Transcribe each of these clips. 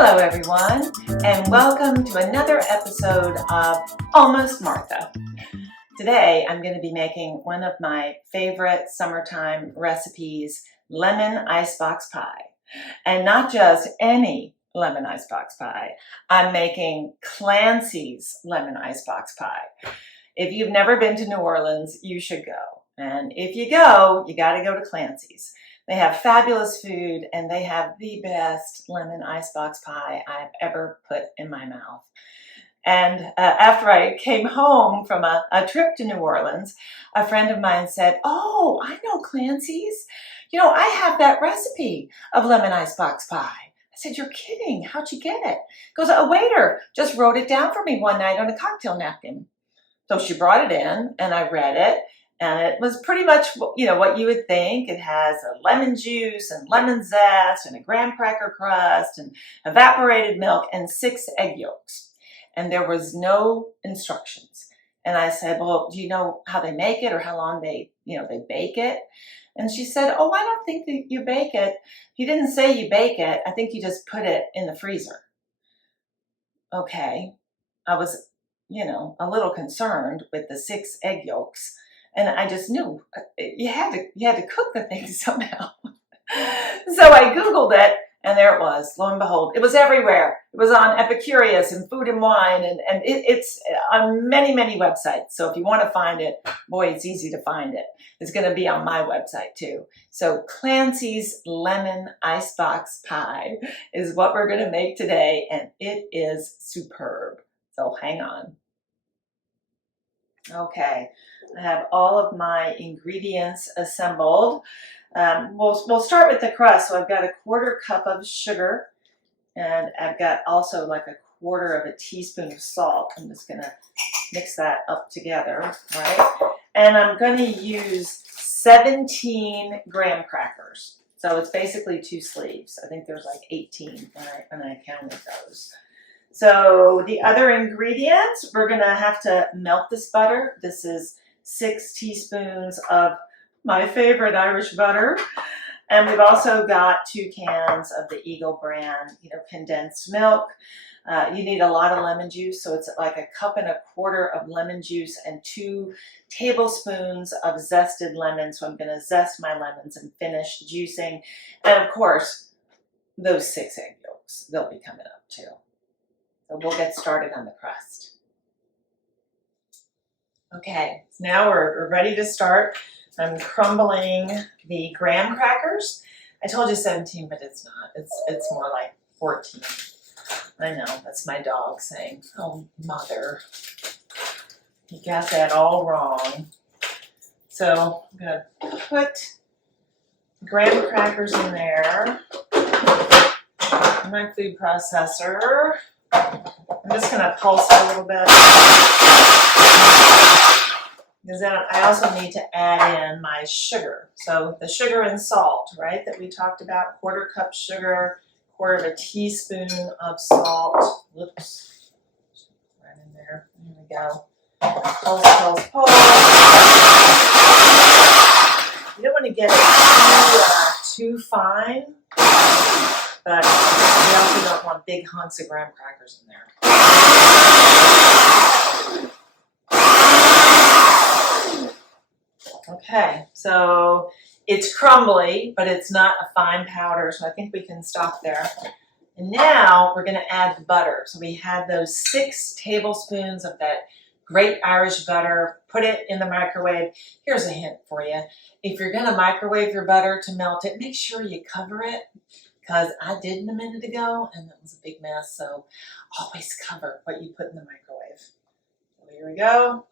Hello everyone, and welcome to another episode of Almost Martha. Today I'm going to be making one of my favorite summertime recipes, lemon icebox pie. And not just any lemon icebox pie, I'm making Clancy's lemon icebox pie. If you've never been to New Orleans, you should go. And if you go, you got to go to Clancy's. They have fabulous food and they have the best lemon icebox pie I've ever put in my mouth. And after I came home from a trip to New Orleans, a friend of mine said, "Oh, I know Clancy's. You know, I have that recipe of lemon icebox pie." I said, "You're kidding. How'd you get it?" He goes, "A waiter just wrote it down for me one night on a cocktail napkin." So she brought it in and I read it. And it was pretty much, what you would think. It has a lemon juice and lemon zest and a graham cracker crust and evaporated milk and 6 egg yolks. And there was no instructions. And I said, "Well, do you know how they make it or how long they bake it?" And she said, "Oh, I don't think that you bake it. You didn't say you bake it. I think you just put it in the freezer." Okay. I was, a little concerned with the 6 egg yolks. And I just knew you had to cook the thing somehow. So I Googled it, and there it was. Lo and behold, it was everywhere. It was on Epicurious and Food and Wine, and it's on many, many websites. So if you want to find it, boy, it's easy to find it. It's going to be on my website too. So Clancy's lemon icebox pie is what we're going to make today, and it is superb. So hang on. Okay, I have all of my ingredients assembled. We'll start with the crust. So I've got a 1/4 cup of sugar, and I've got also like a 1/4 of a teaspoon of salt. I'm just going to mix that up together, right? And I'm going to use 17 graham crackers. So it's basically 2 sleeves. I think there's like 18 when I counted those. So the other ingredients, we're going to have to melt this butter. This is 6 teaspoons of my favorite Irish butter. And we've also got 2 cans of the Eagle brand, condensed milk. You need a lot of lemon juice, so it's like 1.25 cups of lemon juice and 2 tablespoons of zested lemon. So I'm going to zest my lemons and finish juicing. And of course, those 6 egg yolks, they'll be coming up too. So we'll get started on the crust. Okay, so now we're ready to start. I'm crumbling the graham crackers. I told you 17, but it's not. It's more like 14. I know, that's my dog saying, "Oh, mother, you got that all wrong." So I'm going to put graham crackers in there in my food processor. I'm just going to pulse it a little bit, because then I also need to add in my sugar. So the sugar and salt, right, that we talked about, 1/4 cup sugar, 1/4 teaspoon of salt. Whoops, right in there. There we go. Pulse, pulse, pulse. You don't want to get it too fine, but we also don't want big hunks of graham crackers in there. Okay, so it's crumbly, but it's not a fine powder, so I think we can stop there. And now we're going to add the butter. So we had those 6 tablespoons of that great Irish butter. Put it in the microwave. Here's a hint for you. If you're going to microwave your butter to melt it, make sure you cover it, because I did a minute ago, and that was a big mess. So always cover what you put in the microwave. So here we go.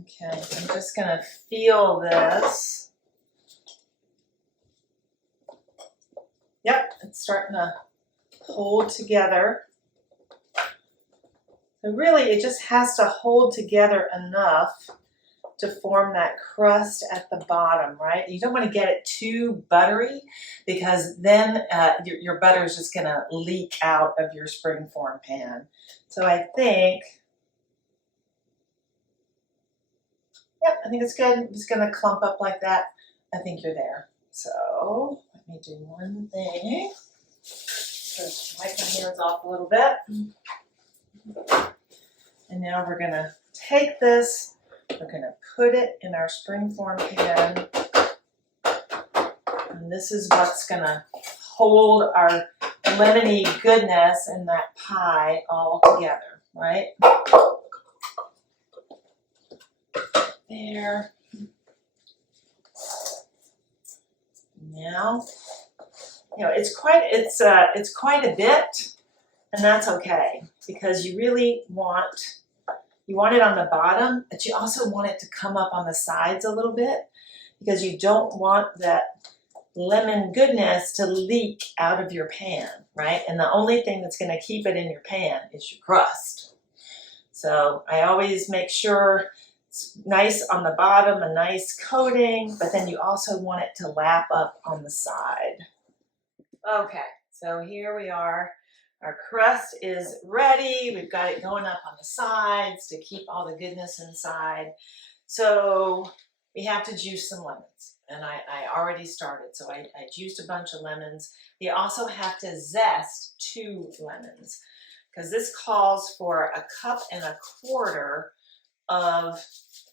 Okay, I'm just going to feel this. Yep, it's starting to hold together. So really, it just has to hold together enough to form that crust at the bottom, right? You don't want to get it too buttery because then your butter is just going to leak out of your springform pan. So I think, yep, I think it's good. I'm just going to clump up like that. I think you're there. So let me do one thing. Just wipe my hands off a little bit. And now we're going to take this, we're going to put it in our springform pan. And this is what's going to hold our lemony goodness in that pie all together, right? There. Now, you know, it's quite a bit, and that's okay because you really want it on the bottom, but you also want it to come up on the sides a little bit because you don't want that lemon goodness to leak out of your pan, right? And the only thing that's going to keep it in your pan is your crust. So I always make sure it's nice on the bottom, a nice coating, but then you also want it to lap up on the side. Okay, so here we are. Our crust is ready. We've got it going up on the sides to keep all the goodness inside. So we have to juice some lemons. And I already started, so I juiced a bunch of lemons. We also have to zest 2 lemons because this calls for 1.25 cups of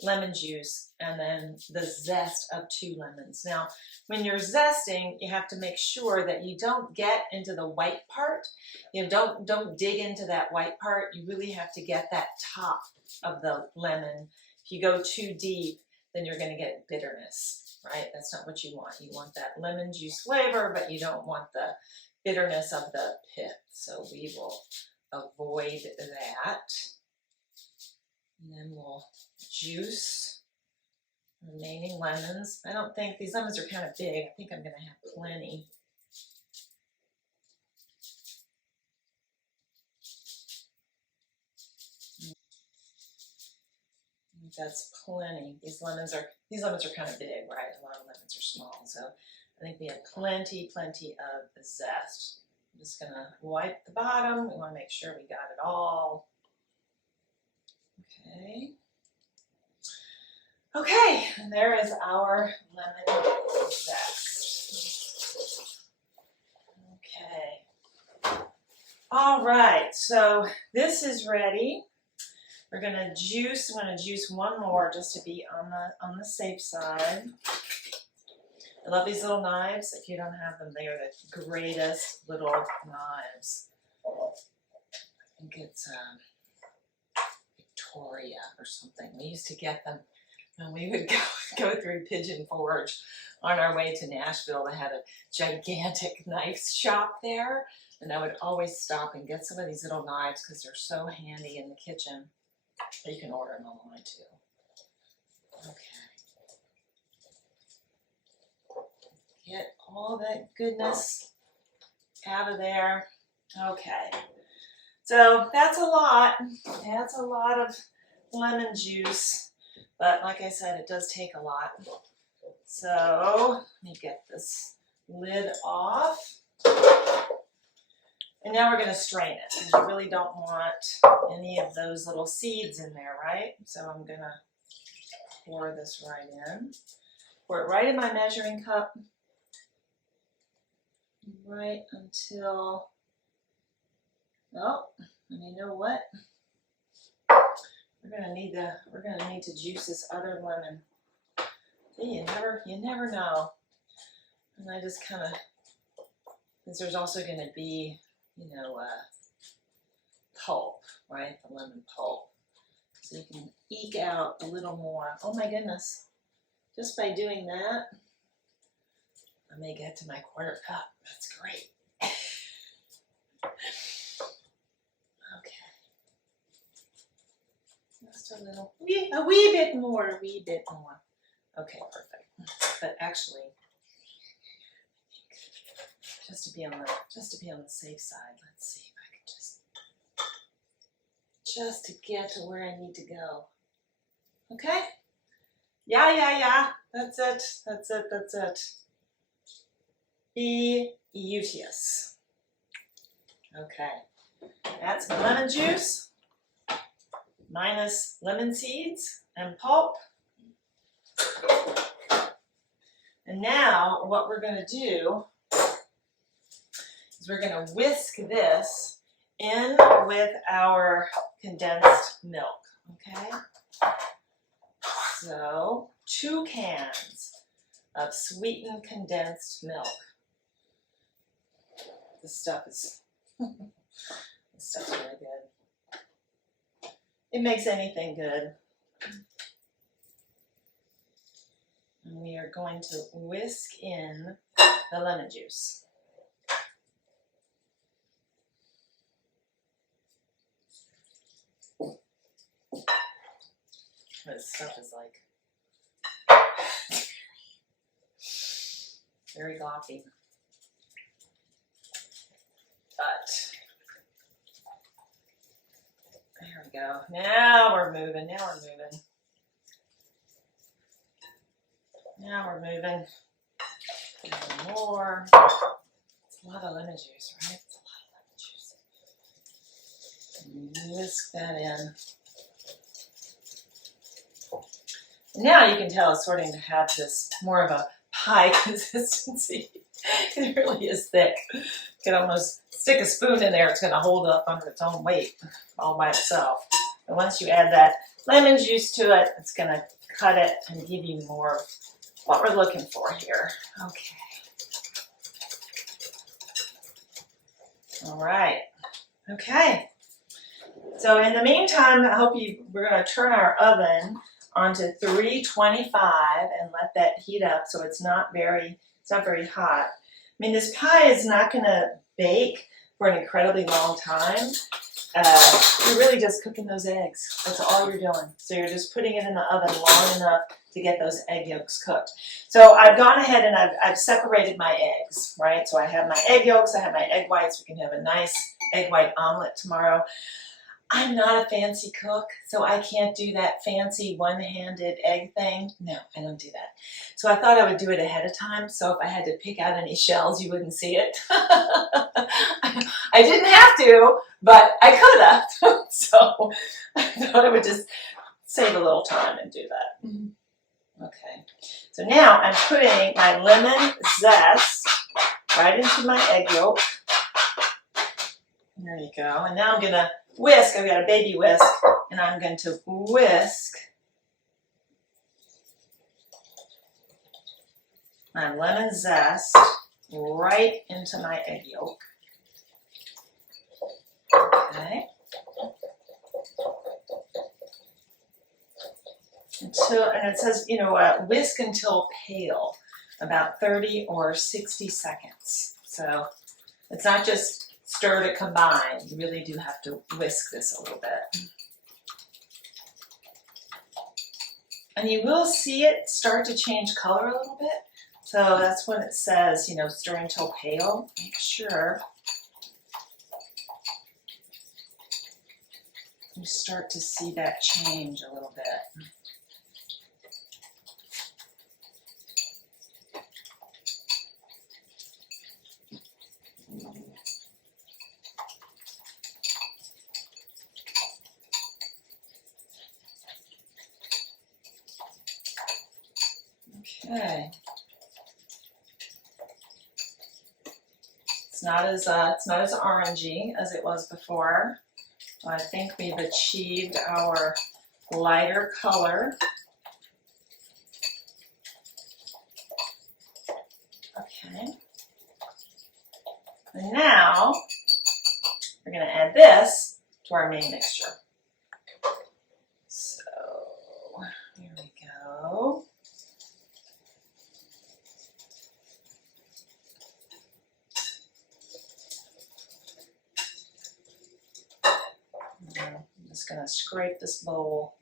lemon juice and then the zest of 2 lemons. Now, when you're zesting, you have to make sure that you don't get into the white part. You know, don't dig into that white part. You really have to get that top of the lemon. If you go too deep, then you're going to get bitterness, right? That's not what you want. You want that lemon juice flavor, but you don't want the bitterness of the pith. So we will avoid that. And then we'll juice remaining lemons. I don't think, these lemons are kind of big. I think I'm going to have plenty. I think that's plenty. These lemons are kind of big, right? A lot of lemons are small. So I think we have plenty of the zest. I'm just going to wipe the bottom. We want to make sure we got it all. Okay. Okay, and there is our lemon zest. Okay. All right, so this is ready. We're gonna juice. I'm gonna juice one more just to be on the safe side. I love these little knives. If you don't have them, they are the greatest little knives. I think it's Victoria or something. We used to get them when we would go through Pigeon Forge on our way to Nashville. They had a gigantic knife shop there, and I would always stop and get some of these little knives because they're so handy in the kitchen. You can order them online too. Okay. Get all that goodness out of there. Okay. So that's a lot. That's a lot of lemon juice. But like I said, it does take a lot. So let me get this lid off. And now we're going to strain it because you really don't want any of those little seeds in there, right? So I'm going to pour this right in. Pour it right in my measuring cup. Right until, oh, and you know what? We're gonna need to juice this other lemon. See, you never know. And I just kind of, because there's also going to be, you know, pulp, right? The lemon pulp. So you can eke out a little more. Oh my goodness. Just by doing that, I may get to my 1/4 cup. That's great. Okay. Just a wee bit more, Okay, perfect. But actually, just to be on the safe side, let's see if I can just to get to where I need to go. Okay? Yeah. That's it. That's it. That's it. Beauteous. Okay. That's lemon juice minus lemon seeds and pulp. And now what we're going to do is we're going to whisk this in with our condensed milk. Okay? So 2 cans of sweetened condensed milk. This stuff is really good. It makes anything good. And we are going to whisk in the lemon juice. This stuff is like very gloppy. But there we go. Now we're moving. Now we're moving. Now we're moving. A little more. It's a lot of lemon juice, right? It's a lot of lemon juice. And whisk that in. Now you can tell it's starting to have this more of a pie consistency. It really is thick. You can almost stick a spoon in there, it's going to hold up under its own weight all by itself. And once you add that lemon juice to it, it's going to cut it and give you more of what we're looking for here. Okay. All right. Okay. So in the meantime, we're going to turn our oven onto 325 and let that heat up so it's not very hot. I mean, this pie is not going to bake for an incredibly long time. You're really just cooking those eggs. That's all you're doing. So you're just putting it in the oven long enough to get those egg yolks cooked. So I've gone ahead and I've separated my eggs, right? So I have my egg yolks, I have my egg whites. We can have a nice egg white omelet tomorrow. I'm not a fancy cook, so I can't do that fancy one-handed egg thing. No, I don't do that. So I thought I would do it ahead of time, so if I had to pick out any shells, you wouldn't see it. I didn't have to, but I could have. So I thought I would just save a little time and do that. Okay, so now I'm putting my lemon zest right into my egg yolk. There you go. And now I'm going to whisk. I've got a baby whisk, and I'm going to whisk my lemon zest right into my egg yolk. Okay. And it says, whisk until pale, about 30 or 60 seconds. So it's not just stir to combine. You really do have to whisk this a little bit. And you will see it start to change color a little bit. So that's when it says, stir until pale. Make sure you start to see that change a little bit. Okay. It's not as orangey as it was before. I think we've achieved our lighter color. Okay. And now we're going to add this to our main mixture. So here we go. I'm just going to scrape this bowl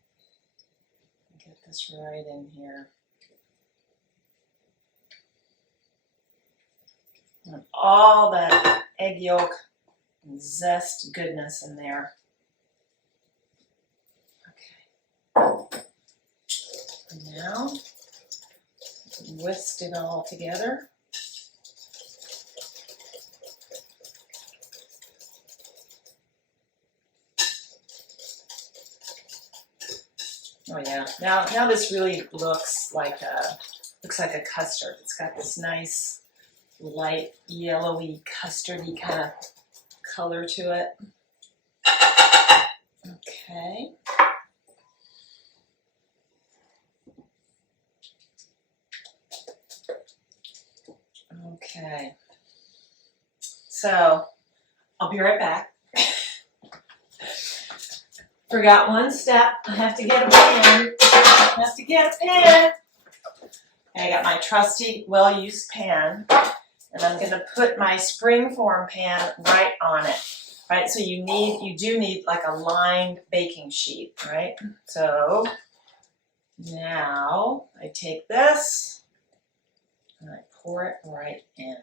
and get this right in here. And all that egg yolk and zest goodness in there. Okay. And Now, whisk it all together. Oh yeah, now this really looks like a custard. It's got this nice light yellowy custardy kind of color to it. Okay. Okay. So I'll be right back. Forgot one step. I have to get a pan. I got my trusty, well-used pan, and I'm going to put my springform pan right on it. Right, so you do need like a lined baking sheet, right? So now I take this and I pour it right in.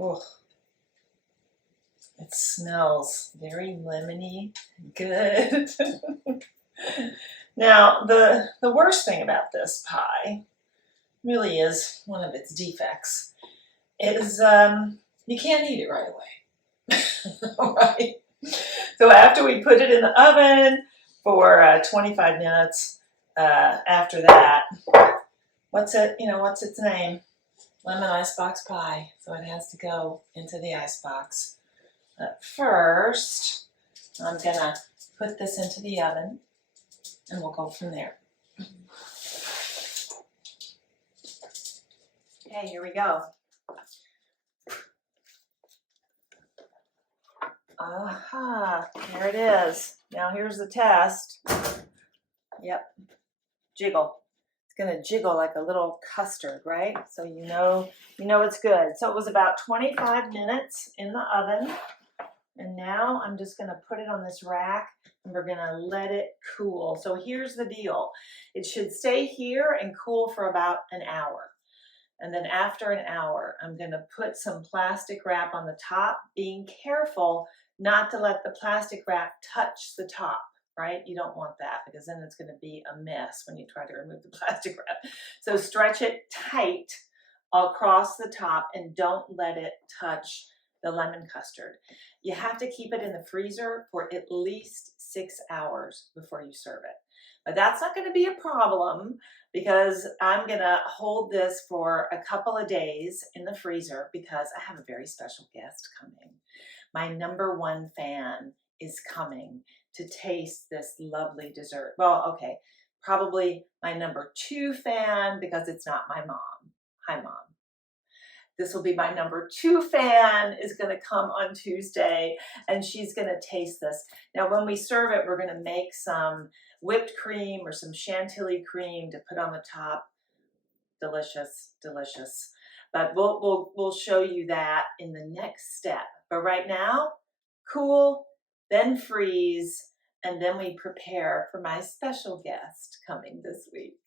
Oh, it smells very lemony, good. Now, the worst thing about this pie really is one of its defects, is you can't eat it right away. Right? So after we put it in the oven for 25 minutes, after that, what's its name? Lemon icebox pie. So it has to go into the icebox. But first, I'm gonna put this into the oven and we'll go from there. Okay, here we go. Aha, there it is. Now here's the test. Yep, jiggle. It's gonna jiggle like a little custard, right? So you know it's good. So it was about 25 minutes in the oven. And now I'm just gonna put it on this rack and we're gonna let it cool. So here's the deal. It should stay here and cool for about an hour. And then after an hour, I'm gonna put some plastic wrap on the top, being careful not to let the plastic wrap touch the top, right? You don't want that because then it's gonna be a mess when you try to remove the plastic wrap. So stretch it tight across the top and don't let it touch the lemon custard. You have to keep it in the freezer for at least 6 hours before you serve it. But that's not gonna be a problem because I'm gonna hold this for a couple of days in the freezer because I have a very special guest coming. My #1 fan is coming to taste this lovely dessert. Well, okay, probably my #2 fan because it's not my mom. Hi, Mom. This will be my #2 fan is going to come on Tuesday and she's going to taste this. Now, when we serve it, we're going to make some whipped cream or some chantilly cream to put on the top. Delicious, delicious. But we'll show you that in the next step. But right now, cool, then freeze, and then we prepare for my special guest coming this week.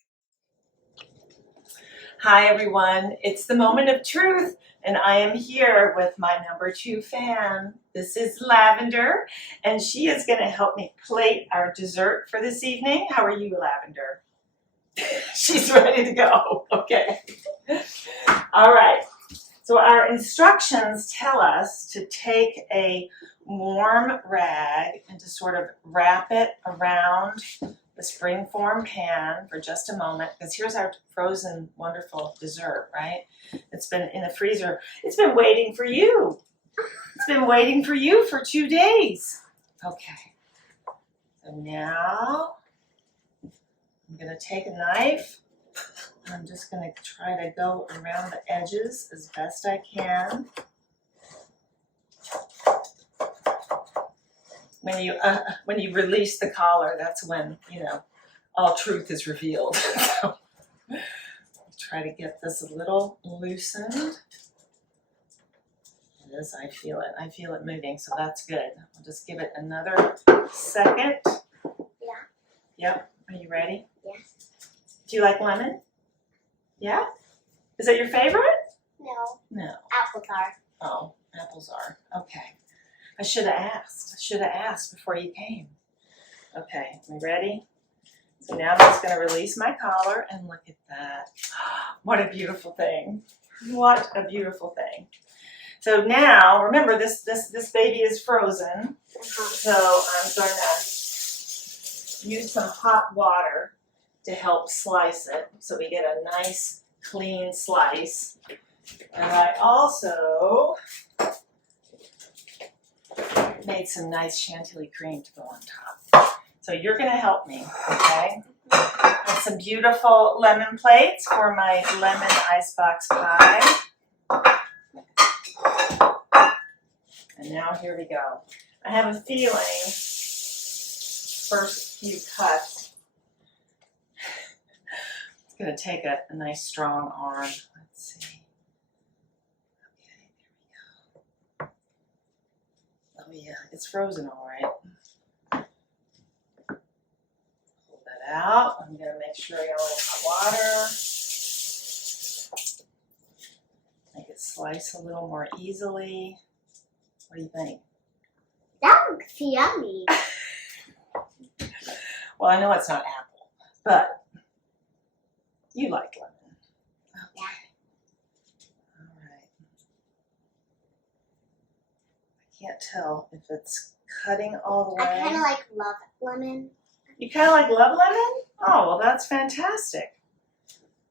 Hi everyone, it's the moment of truth, and I am here with my #2 fan. This is Lavender, and she is going to help me plate our dessert for this evening. How are you, Lavender? She's ready to go. Okay. All right. So our instructions tell us to take a warm rag and to sort of wrap it around the springform pan for just a moment, because here's our frozen wonderful dessert, right? It's been in the freezer. It's been waiting for you. It's been waiting for you for 2 days. Okay. So now I'm going to take a knife. I'm just going to try to go around the edges as best I can. When you release the collar, that's when, all truth is revealed. So try to get this a little loosened. It is, I feel it. I feel it moving, so that's good. I'll just give it another second. Yeah. Yep. Are you ready? Yes. Do you like lemon? Yeah? Is that your favorite? No. No. Apple tart. Oh. apples are. Okay. I should have asked. I should have asked before you came. Okay, we ready? So now I'm just going to release my collar and look at that. What a beautiful thing. What a beautiful thing. So now, remember this baby is frozen. So I'm going to use some hot water to help slice it so we get a nice clean slice. And I also made some nice chantilly cream to go on top. So you're going to help me, okay? And some beautiful lemon plates for my lemon icebox pie. And now here we go. I have a feeling, first few cuts, it's going to take a nice strong arm. Let's see. Okay, there we go. Oh yeah, it's frozen all right. Pull that out. I'm going to make sure I got a little hot water. Make it slice a little more easily. What do you think? That looks yummy. Well, I know it's not apple, but you like lemon. Okay. Yeah. All right. I can't tell if it's cutting all the way. I kind of like love lemon. You kind of like love lemon? Oh, well, that's fantastic.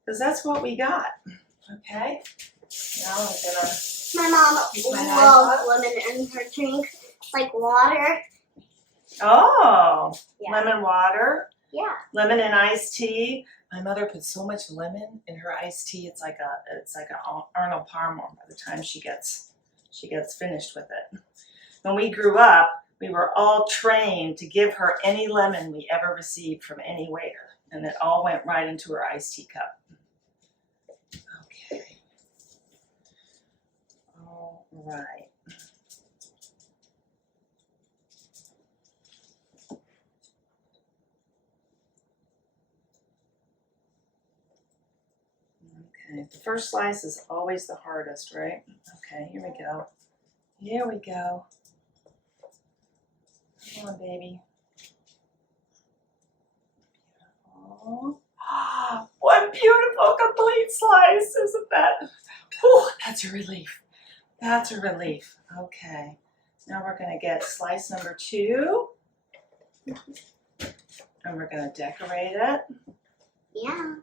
Because that's what we got. Okay. Now I'm going to... My mom loves lemon in her drink, like water. Oh, Yeah. lemon water, Yeah. lemon and iced tea. My mother puts so much lemon in her iced tea. It's like a Arnold Palmer by the time she gets finished with it. When we grew up, we were all trained to give her any lemon we ever received from any waiter, and it all went right into her iced tea cup. Okay. All right. Okay, the first slice is always the hardest, right? Okay, here we go. Here we go. Come on, baby. Beautiful. One beautiful complete slice, isn't that? Oh, that's a relief. That's a relief. Okay, now we're going to get slice number 2. And we're going to decorate it. Yeah.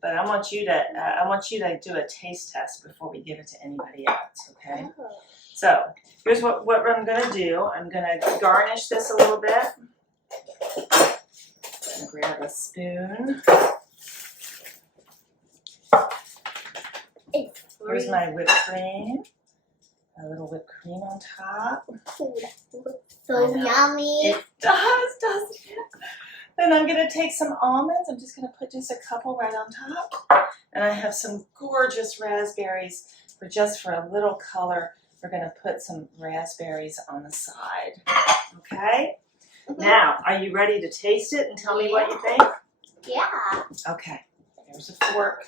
But I want you to do a taste test before we give it to anybody else, okay? Oh. So here's what I'm going to do. I'm going to garnish this a little bit. I'm going to grab a spoon. Here's my whipped cream. A little whipped cream on top. Ooh, that looks so yummy. It does, doesn't it? Then I'm going to take some almonds. I'm just going to put just a couple right on top. And I have some gorgeous raspberries for a little color. We're going to put some raspberries on the side. Okay? Now, are you ready to taste it and tell me what you think? Yeah. Okay. Here's a fork.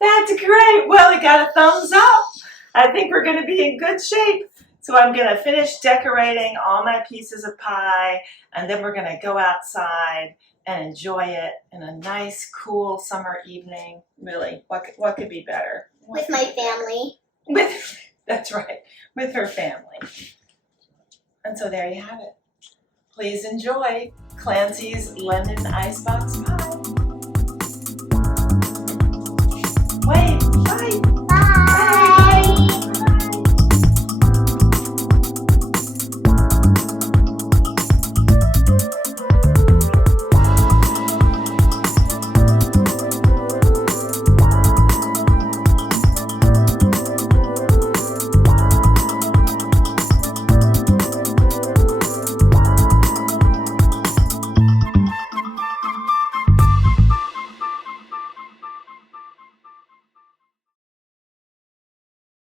That's great. Well, it got a thumbs up. I think we're going to be in good shape. So I'm going to finish decorating all my pieces of pie, and then we're going to go outside and enjoy it in a nice, cool summer evening. Really, what could be better? With my family. That's right, with her family. And so there you have it. Please enjoy Clancy's lemon icebox pie.